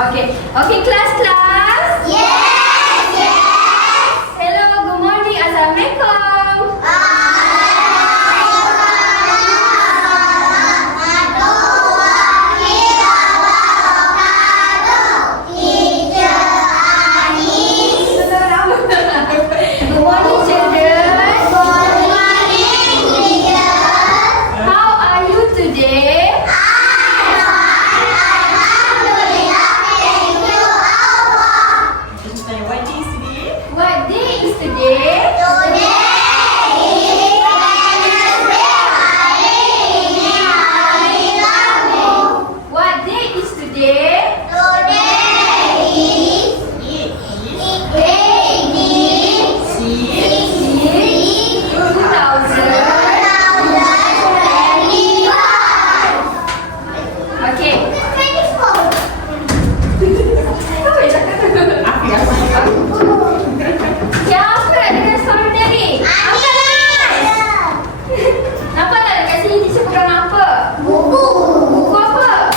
Okay. Okay, kelas. Yes, yes. Hello, good morning. Assalamualaikum. Good morning, children. How are you today? What day is today? What day is today? It's 2000. Okay. Siapa dengan storytelling? Angkat tangan. Nampak tak dekat sini teacher pegang apa? Buku apa?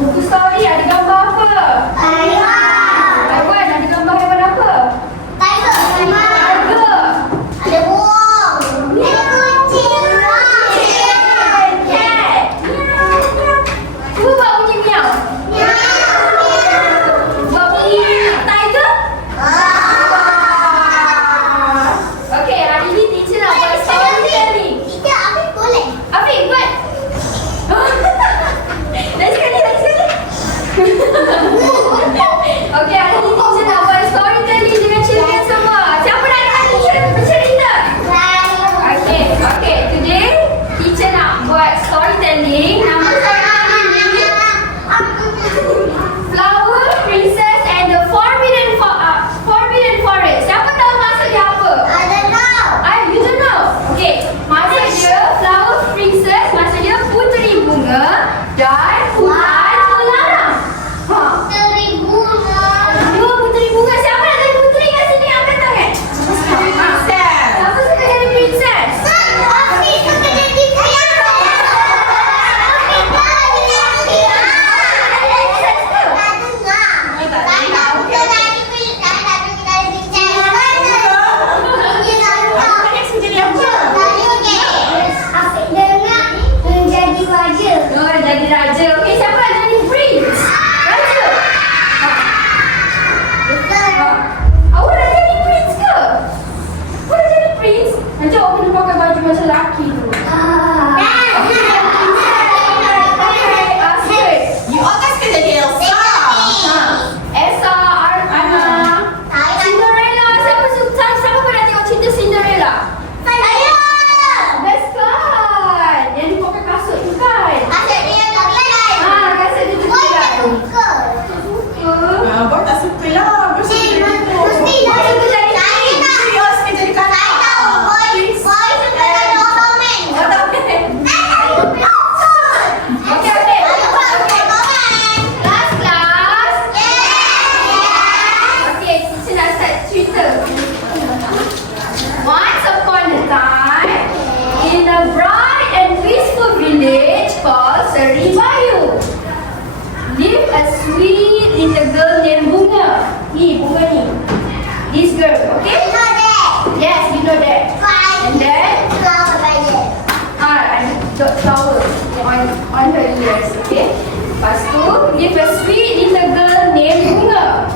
Buku story ada gambar apa? Taiwan ada gambar hewan apa? Tiger. Cat. Cuba buat bunyi miau. Buat bunyi tiger. Okay, hari ni teacher nak buat storytelling. Afiq buat. Lagi sekali. Okay, hari ni teacher nak buat storytelling dengan children semua. Siapa nak dengar teacher bercerita? Okay. Today teacher nak buat storytelling. Nama storytelling ni Flower Princess and the Forbidden Forest. Siapa tahu maksud dia apa? You don't know? Okay, maksud dia Flower Princess, maksud dia puteri bunga dan hutan terlarang. Dua puteri bunga. Siapa nak jadi puteri kat sini? Angkat tangan. Siapa suka jadi princess? Oh, jadi raja. Okay, siapa nak jadi prince? Raja. Awak nak jadi prince ke? Awak nak jadi prince? Nanti awak kena pakai baju macam lelaki tu. Elsa, Anna, Cinderella. Siapa pernah tengok cerita Cinderella? Best kan? Yang dia pakai kasut tu kan? Kasut dia tu kan? Suka. Abang tak suka lah. Abang suka jadi tu. Awak suka jadi prince? Serius suka jadi kanak. Okay. Kelas. Okay, teacher nak start cerita. Once upon a time, in a bright and peaceful village called Seribayu, lived a sweet little girl named Bunga. Bunga ni. This girl, okay? Yes, we know that. And then, and got flower on her ears, okay? Lepas tu, give a sweet little girl named Bunga.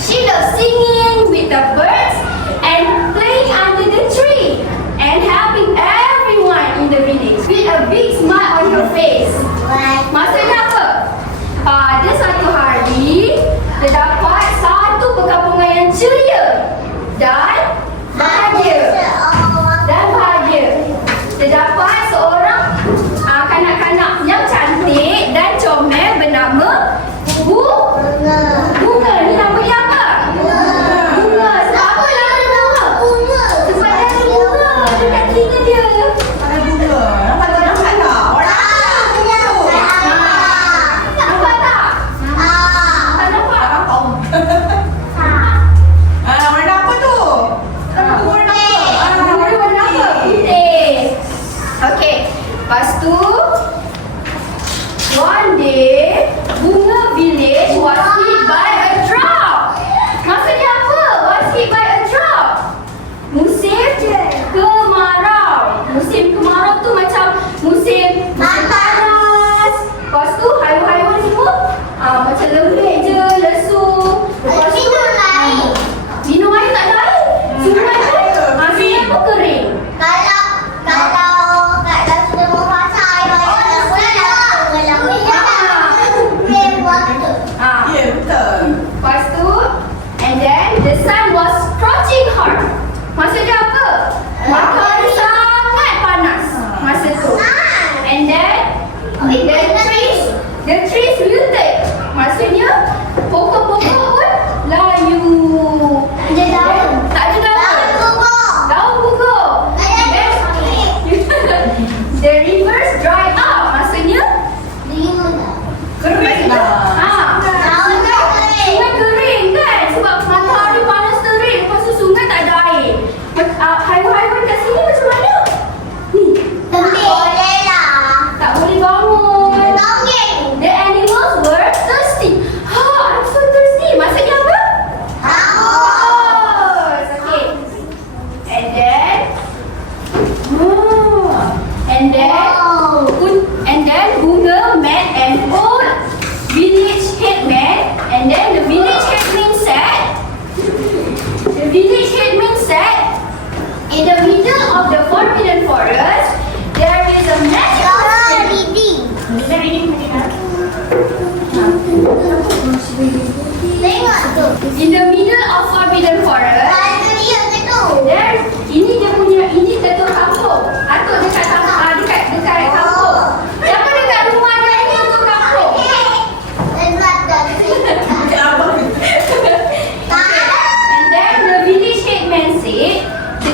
She loves singing with the birds and playing under the tree and helping everyone in the village with a big smile on her face. Maksudnya apa? Pada satu hari, terdapat satu perkampungan yang ceria dan bahagia. Terdapat seorang kanak-kanak yang cantik dan comel bernama Bunga. Ni nama dia apa? Bunga. Sebab apa nama dia Bunga? Sebab dia ada bunga dekat telinga dia. Ada bunga. Nampak tak? Nampak tak? Nampak tak? Tak nampak? Warna apa tu? Warna apa? Warna apa? Putih. Okay. Lepas tu, one day Bunga village was hit by a drought. Maksudnya apa? Was hit by a drought. Musim kemarau. Musim kemarau tu macam musim panas. Lepas tu haiwan-haiwan semua macam lembik je, lesu. Lepas tu minum air tak ada air. Sungai pun sungai pun kering. Kalau sudah mau pasal rain water. Ya, betul. Lepas tu, and then the sun was scorching hard. Maksudnya apa? Matahari sangat panas masa tu. And then the trees wilted. Maksudnya pokok-pokok pun layu. Ada daun. Tak ada daun. Daun gugur. The rivers dried up. Maksudnya kering. Sungai kering kan? Sebab matahari panas terik. Lepas tu sungai tak ada air. Haiwan-haiwan kat sini macam mana? Ni, tak boleh bangun. The animals were thirsty. I'm so thirsty. Maksudnya apa? Haus. Okay. And then Bunga met an old village headman, and then the village headman said, in the middle of the forbidden forest, there is a magical spring. Kita reading mana? In the middle of forbidden forest, ini ketua kampung. Atuk dekat kampung. Siapa dekat rumah dia ni ketua kampung? Macam abang ni. And then the village headman said,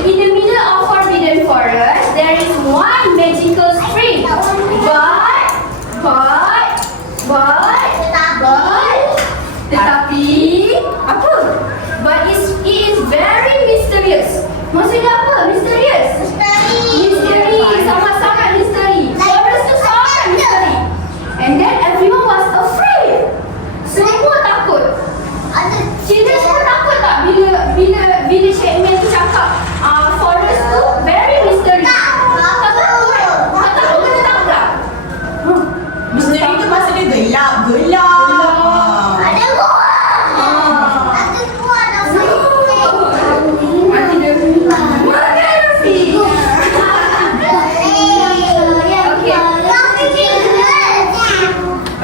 in the middle of forbidden forest, there is one magical spring. Tetapi apa? But it is very mysterious. Maksudnya apa? Mysterious. Misteri, sangat-sangat misteri. Forest tu sangat misteri. And then everyone was afraid. Semua takut. Children pun takut tak bila village headman tu cakap forest tu very mystery. Tak takut kena tangkap. Misteri tu masa dia gelap. Nanti dia makan nasi.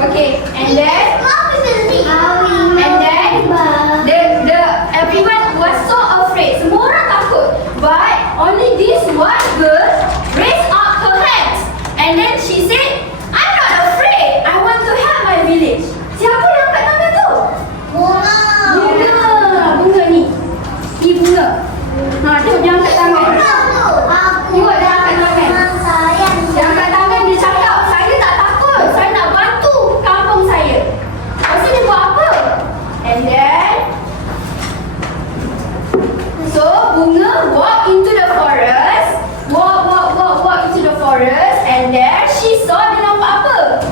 Okay, and then the everyone was so afraid. Semua orang takut. But only this one girl raised up her hands. And then she said, I'm not afraid. I want to help my village. Siapa yang angkat tangan tu? Bunga ni. Bunga. Tengok dia angkat tangan. Tengok dia angkat tangan. Dia angkat tangan, dia cakap, saya tak takut. Saya nak bantu kampung saya. Lepas tu dia buat apa? And then so Bunga walk into the forest. Walk into the forest. And there she saw, dia nampak apa?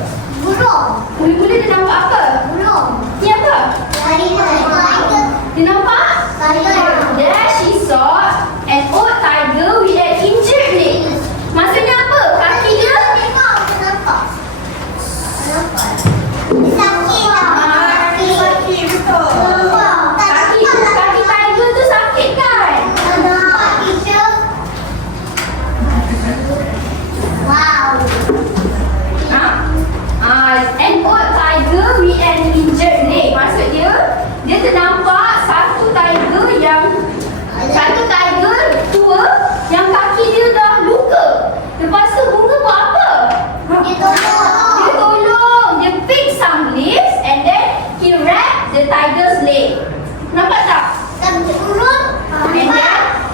Mula-mula dia nampak apa? Ni apa? Dia nampak? There she saw an old tiger with an injured leg. Maksudnya apa? Kaki dia Sakit betul. kaki tiger tu sakit kan? An old tiger with an injured leg. Maksud dia ternampak satu tiger tua yang kaki dia dah luka. Lepas tu Bunga buat apa? Dia tolong. Dia pick some leaves and then he wrap the tiger's leg. Nampak tak?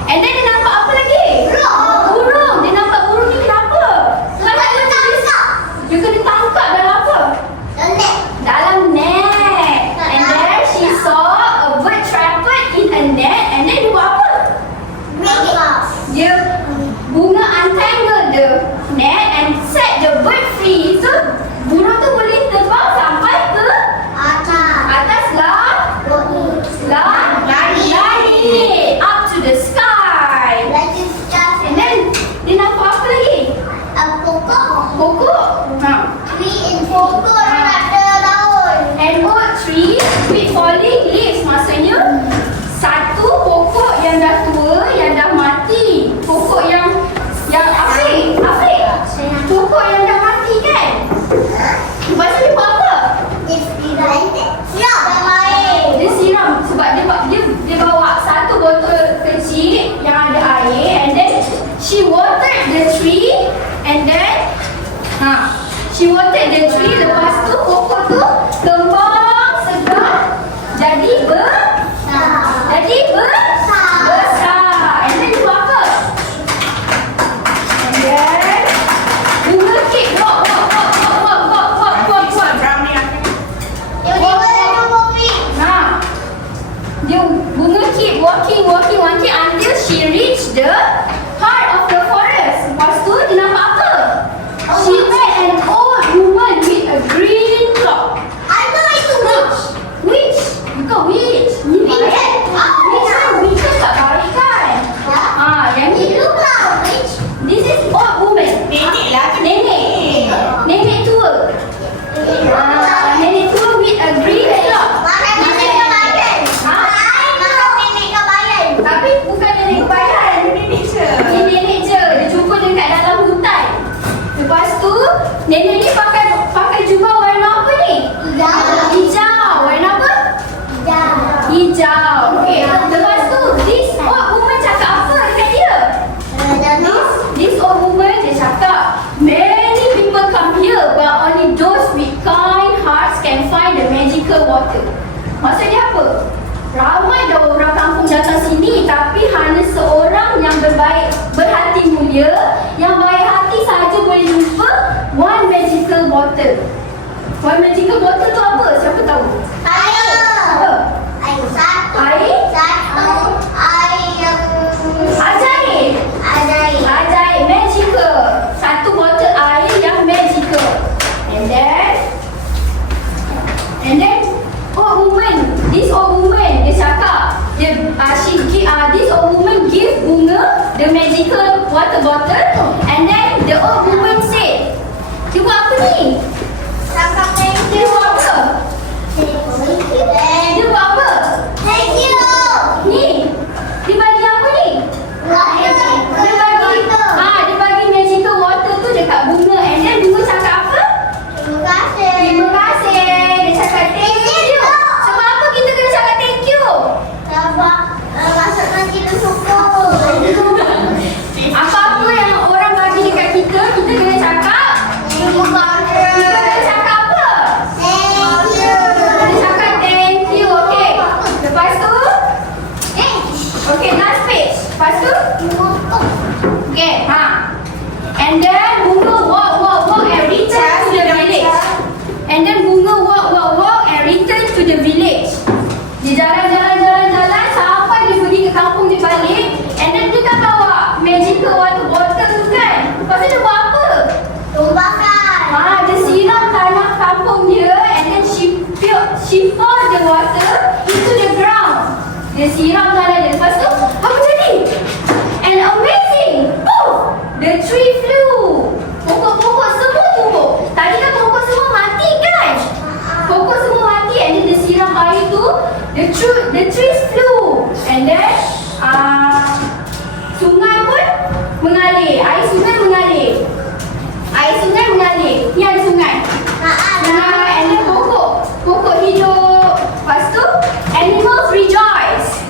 And then dia nampak apa lagi? Burung. Dia nampak burung ni kenapa? Dia kena tangkap dalam apa? Dalam net. And then she saw a bird trapped in a net. And then dia buat apa? Dia Bunga untangle the net and set the bird free. So burung tu boleh terbang sampai ke She watered the tree. Lepas tu pokok tu kembang segar. Jadi besar. And then dia buat apa? And then bunga kek walk. Brown ni aku. Dia bunga keep walking until she reached the heart of the forest. Lepas tu dia nampak apa? She met an old woman with a green cloak. Witch? Bukan witch. Ni Witch. Witch tak baik kan? Yang ni. This is old woman. Nenek lah tu. Nenek tua. Nenek tua with a green cloak. Tapi bukan nenek kebayan. Nenek je. Ni nenek je. Dia jumpa dekat dalam hutan. Lepas tu nenek ni pakai jubah warna apa ni? Hijau. Warna apa? Hijau. Okey. Lepas tu this old woman cakap apa dekat dia? This old woman dia cakap, many people come here but only those with kind hearts can find the magical water. Maksud dia apa? Ramai dah orang kampung datang sini tapi hanya seorang yang berhati mulia, yang baik hati sahaja boleh jumpa one magical water. One magical water tu apa? Siapa tahu? Apa? Ajaib, magical. Satu botol air yang magical. And then this old woman dia cakap, this old woman give bunga the magical water bottle, and then the old woman said, dia buat apa ni? Dia buat apa? Dia buat apa? Ni, dia bagi apa ni? Dia bagi magical water tu dekat bunga, and then bunga cakap apa? Terima kasih. Dia cakap thank you. Sebab apa kita kena cakap thank you? Apa-apa yang orang bagi dekat kita, kita kena cakap. Kita kena cakap apa? Kita cakap thank you. Okay. Lepas tu, okay, last page. Lepas tu, okay, and then bunga walk and return to the village. And then bunga walk and return to the village. Dia jalan sampai dia pergi ke kampung dia balik. And then dia kan bawa magical water bottle tu kan. Lepas tu dia buat apa? Dia siram tanah kampung dia, and then she pour the water into the ground. Dia siram tanah dia. Lepas tu apa jadi? And amazing! Oh, the tree flew. Pokok-pokok semua tumbuh. Tadi kan pokok semua mati kan? Pokok semua mati, and then dia siram air tu, the trees flew. And then sungai pun mengalir. Air sungai mengalir. Ni ada sungai. And then pokok hidup. Lepas tu animals rejoice.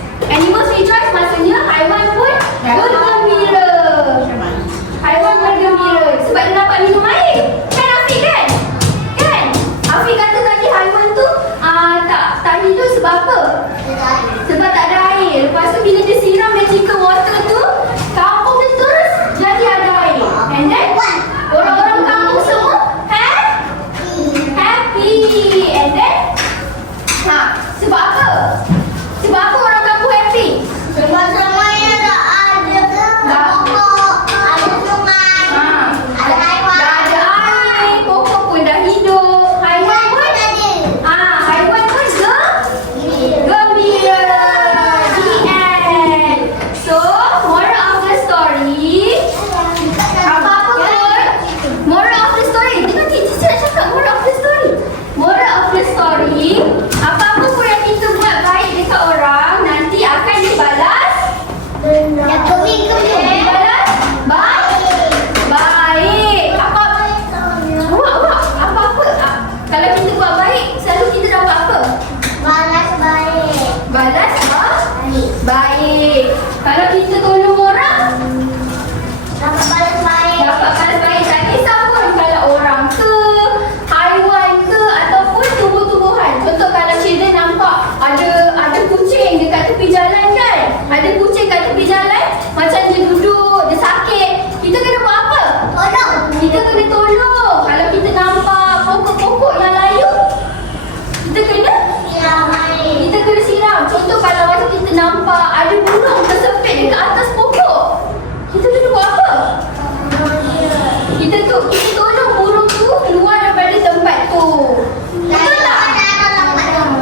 kita kena tolong. Kalau kita nampak pokok-pokok yang layu, kita kena siram. Contoh kalau macam kita nampak ada burung tersepit dekat atas pokok, kita kena buat apa? Kita tolong burung tu keluar daripada tempat tu. Betul tak?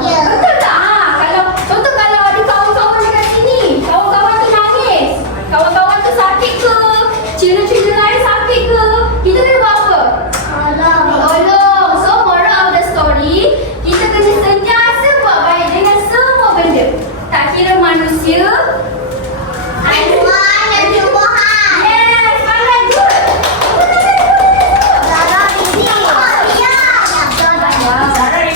Betul tak? Kalau contoh kalau ada kawan-kawan dekat sini, kawan-kawan tu nangis, kawan-kawan tu sakit ke, children lain sakit ke, kita kena buat apa? Tolong. So moral of the story, kita kena sentiasa buat baik dengan semua benda. Tak kira manusia. Yes, pandai, good. Sarah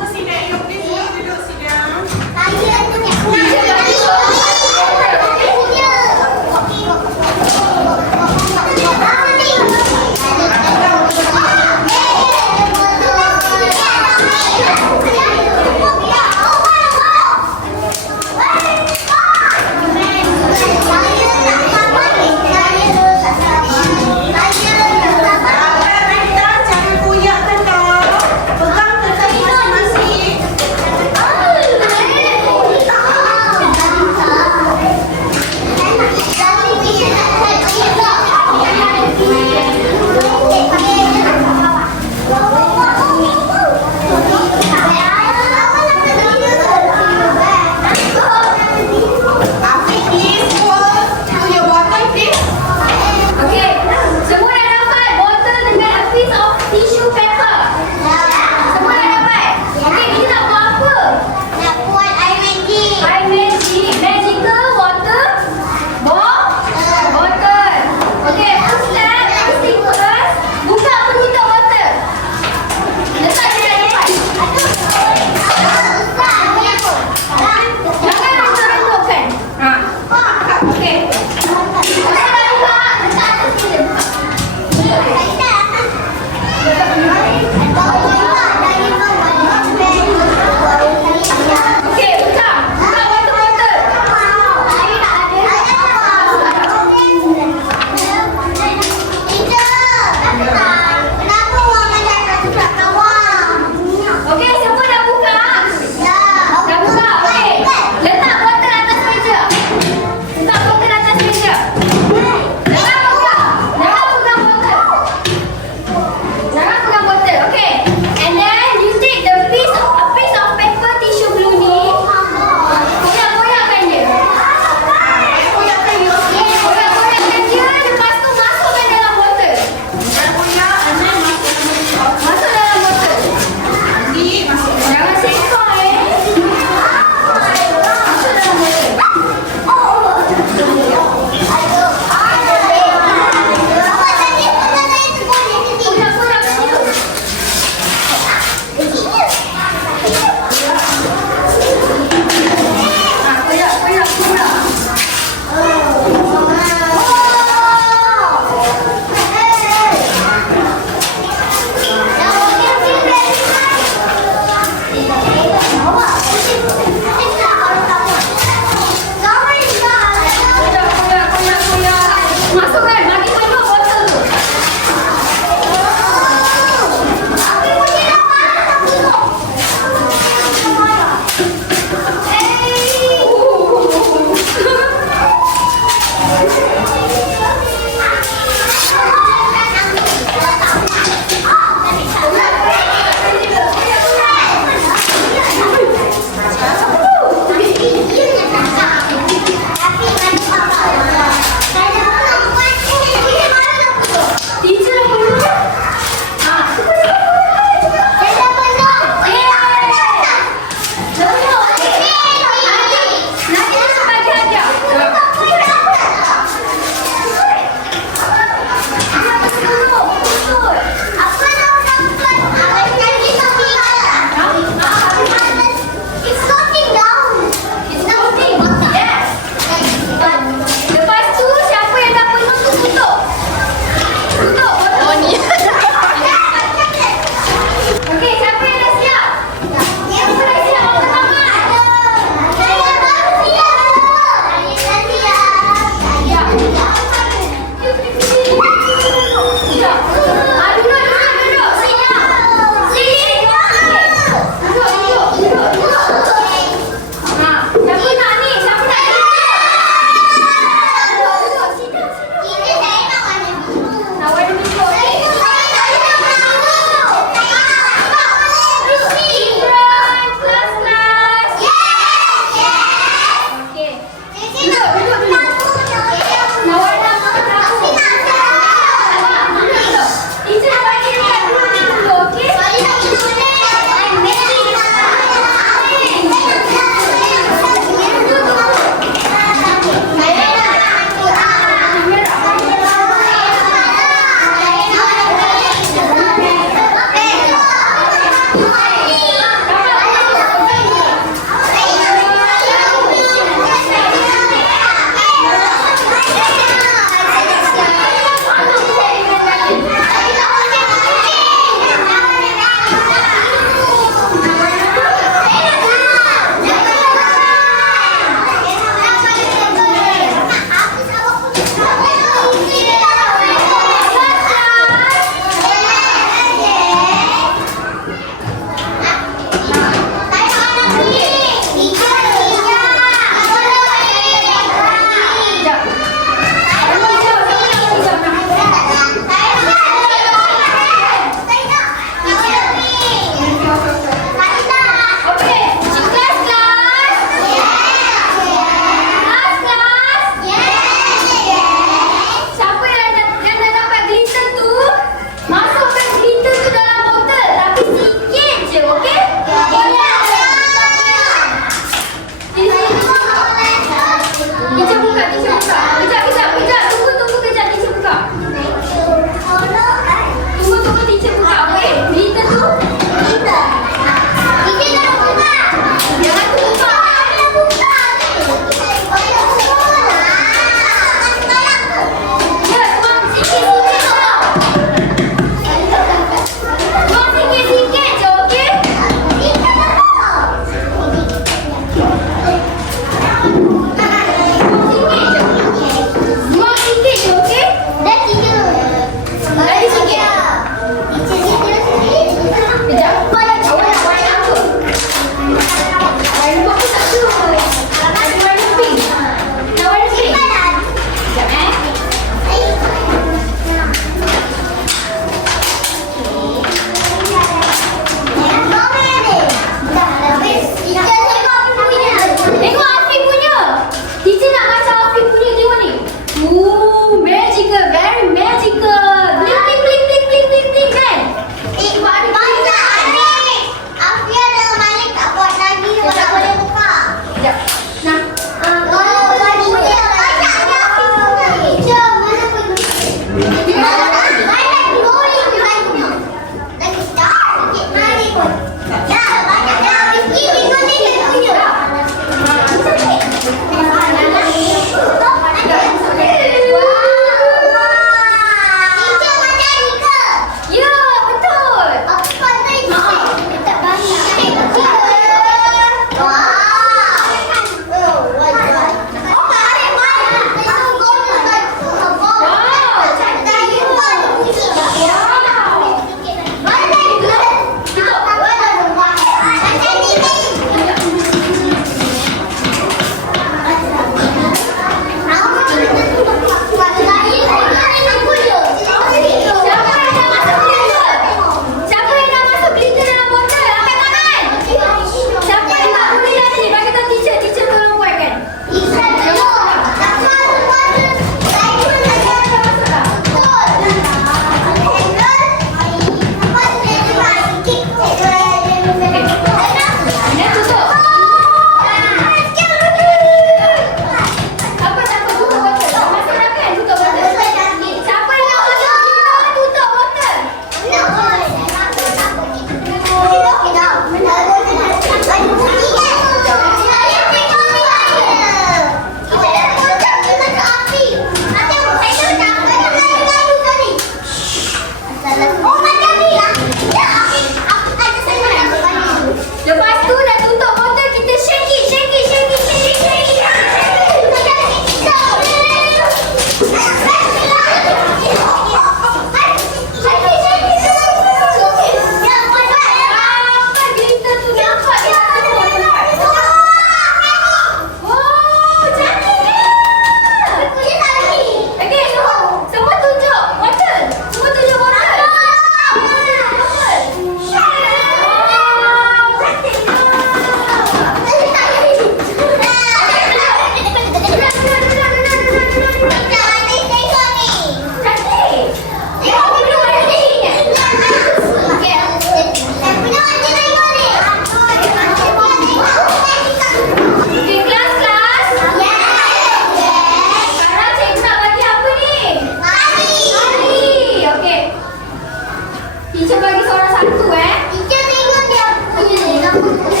Teacher bagi seorang satu Teacher tengok dia punya nama tulis.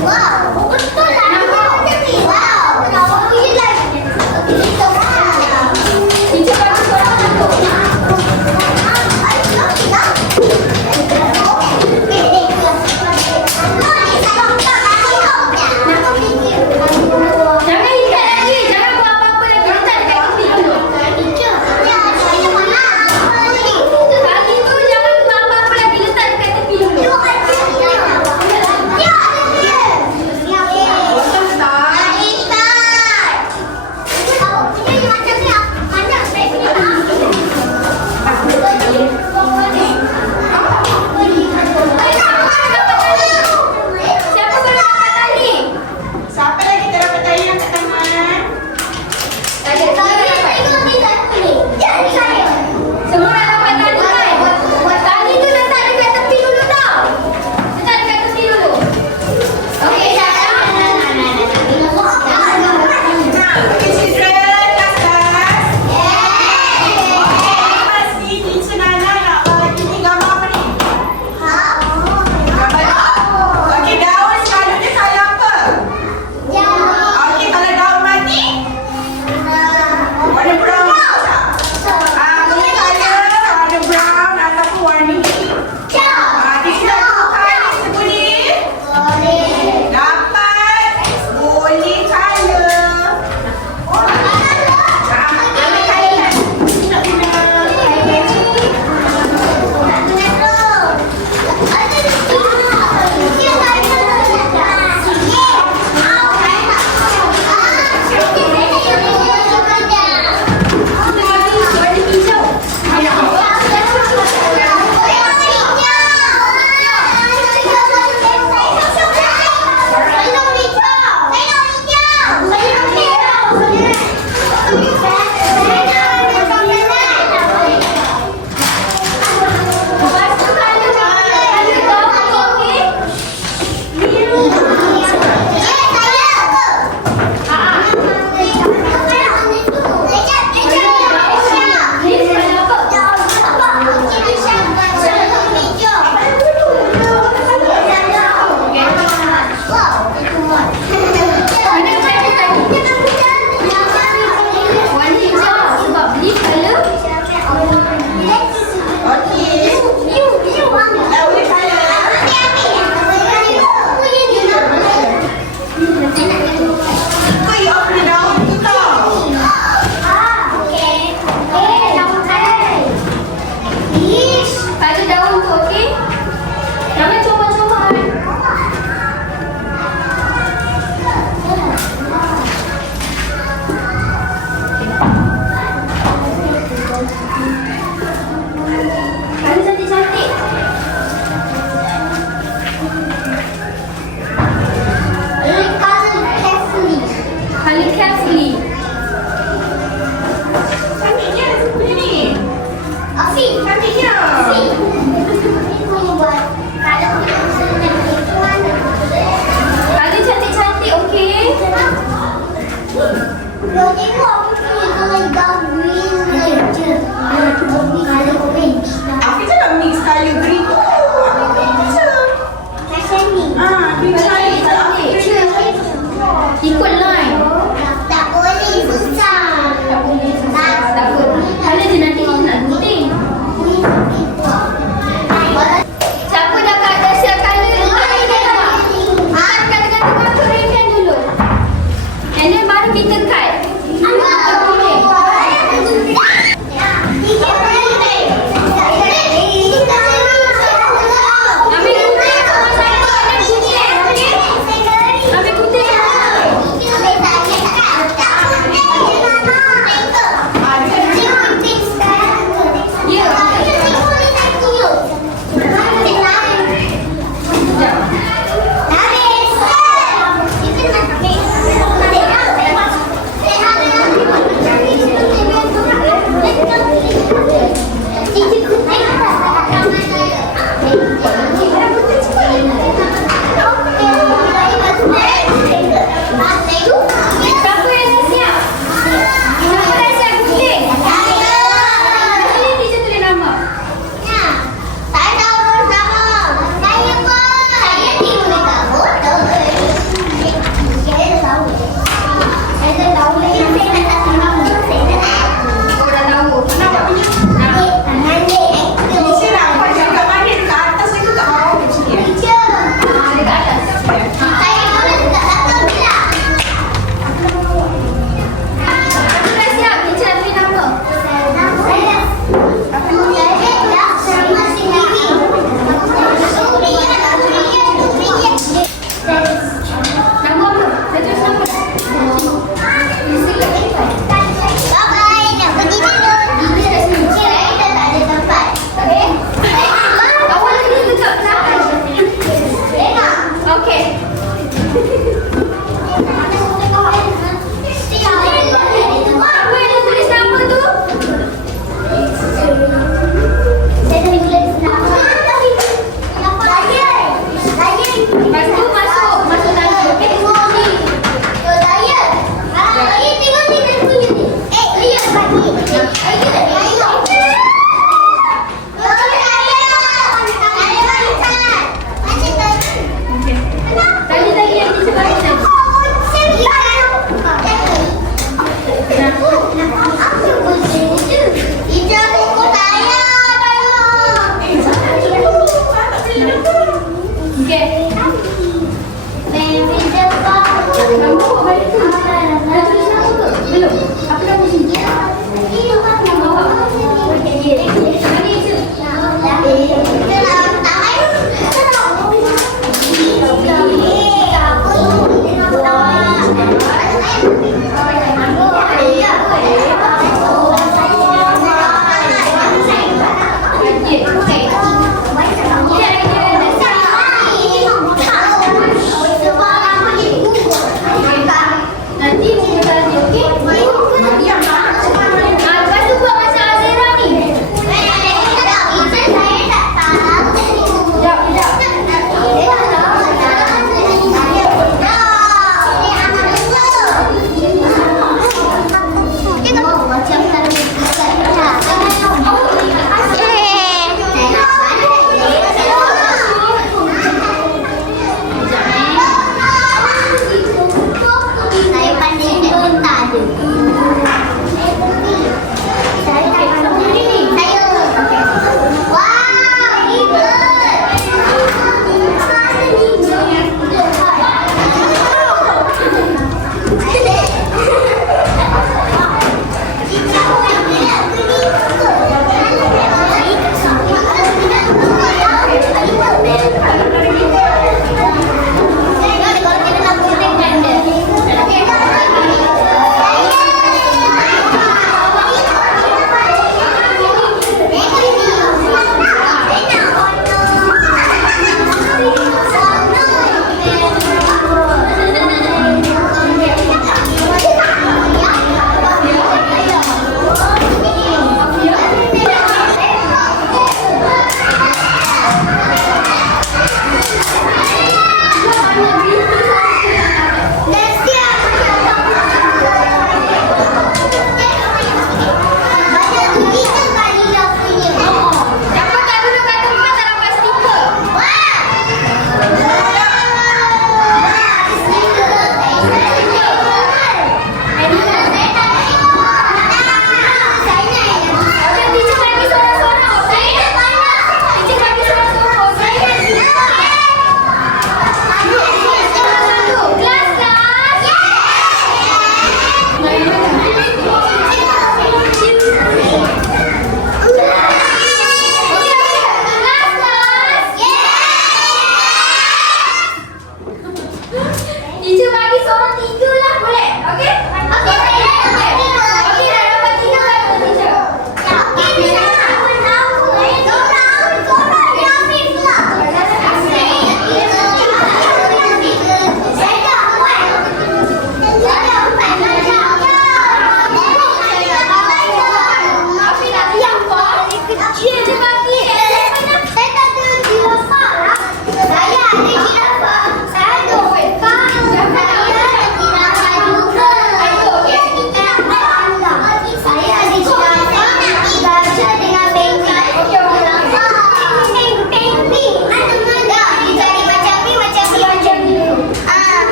Wow, betul lah. Nama macam ni. Wow, kenapa punya lagi? Kita wow. Teacher bagi seorang satu. Jangan ikat lagi. Jangan buat apa-apa lagi. Letak dekat tepi dulu. Kali tu jangan buat apa-apa lagi. Letak dekat tepi dulu. Water start. Siapa boleh angkat tali? Siapa lagi tak dapat tali angkat tangan? Semua dah dapat tali kan? Tali tu letak dekat tepi dulu tau. Letak dekat tepi dulu. Okey, Okay, children, class. Pasti teacher Nana nak ini gambar apa ni? Gambar okey, daun selalunya colour apa? Okey, kalau daun mati, warna brown. Ini colour warna brown ataupun warna hijau. Teacher nak tukar ni sebuli. Dapat boleh colour. Boleh colour. Nak guna warna hijau. Lepas tu colour daun, okey? Ni colour apa? Mana colour tadi? Warna hijau sebab beli colour. okey. Dah boleh colour. Kau you off the daun tu tau. Colour daun tu, okey? Jangan comot-comot. Colour cantik-cantik. Colour carefully. Cantiknya sebuli ni. Cantiknya. Colour cantik-cantik, okey? Kalau tengok aku punya kalau dah green je.